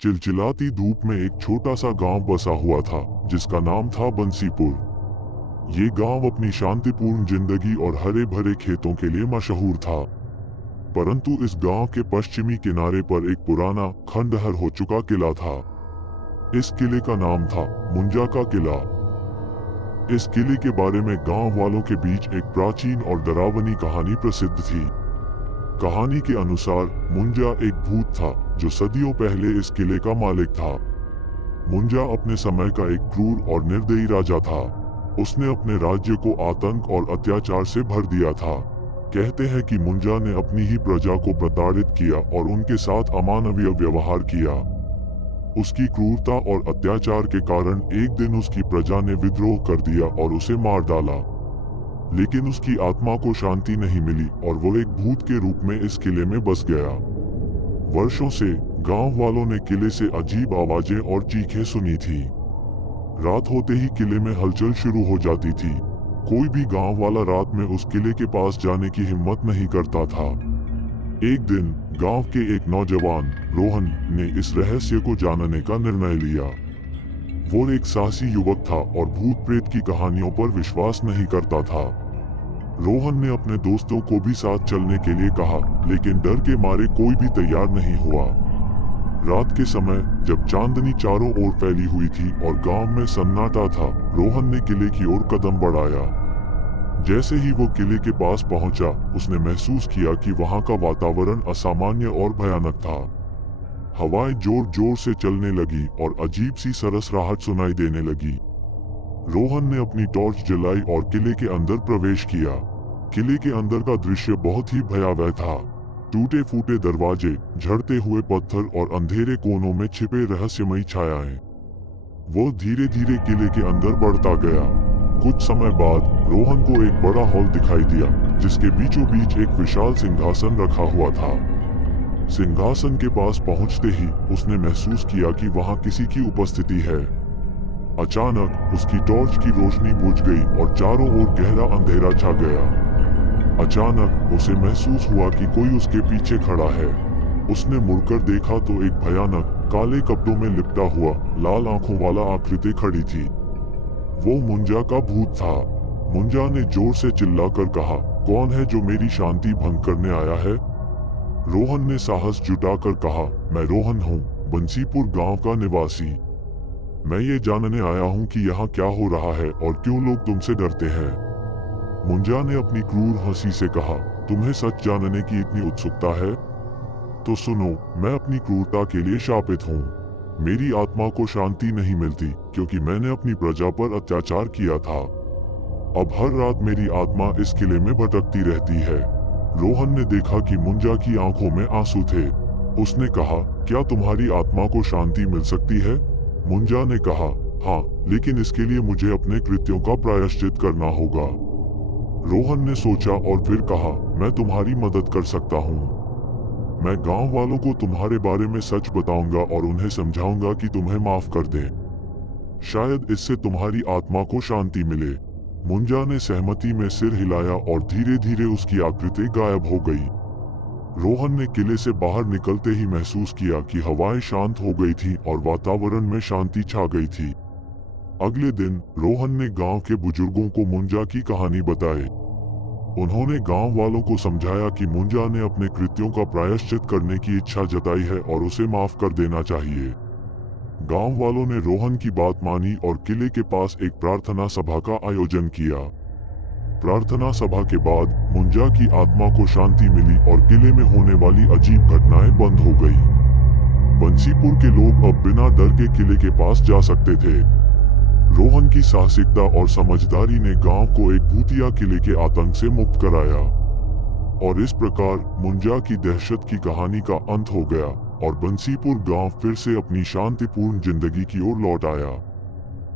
चिलचिलाती धूप में एक छोटा सा गांव बसा हुआ था जिसका नाम था बंसीपुर। ये गांव अपनी शांतिपूर्ण जिंदगी और हरे भरे खेतों के लिए मशहूर था। परंतु इस गांव के पश्चिमी किनारे पर एक पुराना खंडहर हो चुका किला था। इस किले का नाम था मुंजा का किला। इस किले के बारे में गांव वालों के बीच एक प्राचीन और डरावनी कहानी प्रसिद्ध थी। कहानी के अनुसार मुंजा एक भूत था जो सदियों पहले इस किले का मालिक था। मुंजा अपने समय का एक क्रूर और निर्दयी राजा था। उसने अपने राज्य को आतंक और अत्याचार से भर दिया था। कहते हैं कि मुंजा ने अपनी ही प्रजा को प्रताड़ित किया और उनके साथ अमानवीय व्यवहार किया। उसकी क्रूरता और अत्याचार के कारण एक दिन उसकी प्रजा ने विद्रोह कर दिया और उसे मार डाला। लेकिन उसकी आत्मा को शांति नहीं मिली और वो एक भूत के रूप में इस किले में बस गया। वर्षों से गांव वालों ने किले से अजीब आवाजें और चीखें सुनी थी। रात होते ही किले में हलचल शुरू हो जाती थी। कोई भी गांव वाला रात में उस किले के पास जाने की हिम्मत नहीं करता था। एक दिन गांव के एक नौजवान रोहन ने इस रहस्य को जानने का निर्णय लिया। वो एक साहसी युवक था और भूत प्रेत की कहानियों पर विश्वास नहीं करता था। रोहन ने अपने दोस्तों को भी साथ चलने के लिए कहा, लेकिन डर के मारे कोई भी तैयार नहीं हुआ। रात के समय जब चांदनी चारों ओर फैली हुई थी और गांव में सन्नाटा था, रोहन ने किले की ओर कदम बढ़ाया। जैसे ही वो किले के पास पहुंचा, उसने महसूस किया कि वहां का वातावरण असामान्य और भयानक था। हवाएं जोर जोर से चलने लगी और अजीब सी सरसराहट सुनाई देने लगी। रोहन ने अपनी टॉर्च जलाई और किले के अंदर प्रवेश किया। किले के अंदर का दृश्य बहुत ही भयावह था। टूटे फूटे दरवाजे, झड़ते हुए पत्थर और अंधेरे कोनों में छिपे रहस्यमयी छायाएं। वो धीरे धीरे किले के अंदर बढ़ता गया। कुछ समय बाद रोहन को एक बड़ा हॉल दिखाई दिया जिसके बीचों बीच एक विशाल सिंहासन रखा हुआ था। सिंहासन के पास पहुंचते ही उसने महसूस किया कि वहां किसी की उपस्थिति है। अचानक उसकी टॉर्च की रोशनी बुझ गई और चारों ओर गहरा अंधेरा छा गया। अचानक उसे महसूस हुआ कि कोई उसके पीछे खड़ा है। उसने मुड़कर देखा तो एक भयानक काले कपड़ों में लिपटा हुआ लाल आंखों वाला आकृति खड़ी थी। वो मुंजा का भूत था। मुंजा ने जोर से चिल्लाकर कहा, कौन है जो मेरी शांति भंग करने आया है? रोहन ने साहस जुटाकर कहा, मैं रोहन हूँ, बंसीपुर गांव का निवासी। मैं ये जानने आया हूँ कि यहाँ क्या हो रहा है और क्यों लोग तुमसे डरते हैं। मुंजा ने अपनी क्रूर हंसी से कहा, तुम्हें सच जानने की इतनी उत्सुकता है? तो सुनो, मैं अपनी क्रूरता के लिए शापित हूँ। मेरी आत्मा को शांति नहीं मिलती क्योंकि मैंने अपनी प्रजा पर अत्याचार किया था। अब हर रात मेरी आत्मा इस किले में भटकती रहती है। रोहन ने देखा कि मुंजा की आंखों में आंसू थे। उसने कहा, क्या तुम्हारी आत्मा को शांति मिल सकती है? मुंजा ने कहा, हाँ, लेकिन इसके लिए मुझे अपने कृत्यों का प्रायश्चित करना होगा। रोहन ने सोचा और फिर कहा, मैं तुम्हारी मदद कर सकता हूँ। मैं गांव वालों को तुम्हारे बारे में सच बताऊंगा और उन्हें समझाऊंगा कि तुम्हें माफ कर दें। शायद इससे तुम्हारी आत्मा को शांति मिले। मुंजा ने सहमति में सिर हिलाया और धीरे धीरे उसकी आकृति गायब हो गई। रोहन ने किले से बाहर निकलते ही महसूस किया कि हवाएं शांत हो गई थी और वातावरण में शांति छा गई थी। अगले दिन रोहन ने गांव के बुजुर्गों को मुंजा की कहानी बताई। उन्होंने गांव वालों को समझाया कि मुंजा ने अपने कृत्यों का प्रायश्चित करने की इच्छा जताई है और उसे माफ कर देना चाहिए। गांव वालों ने रोहन की बात मानी और किले के पास एक प्रार्थना सभा का आयोजन किया। प्रार्थना सभा के बाद मुंजा की आत्मा को शांति मिली और किले में होने वाली अजीब घटनाएं बंद हो गई। बंसीपुर के लोग अब बिना डर के किले के पास जा सकते थे। रोहन की साहसिकता और समझदारी ने गांव को एक भूतिया किले के आतंक से मुक्त कराया। और इस प्रकार मुंजा की दहशत की कहानी का अंत हो गया और बंसीपुर गांव फिर से अपनी शांतिपूर्ण जिंदगी की ओर लौट आया।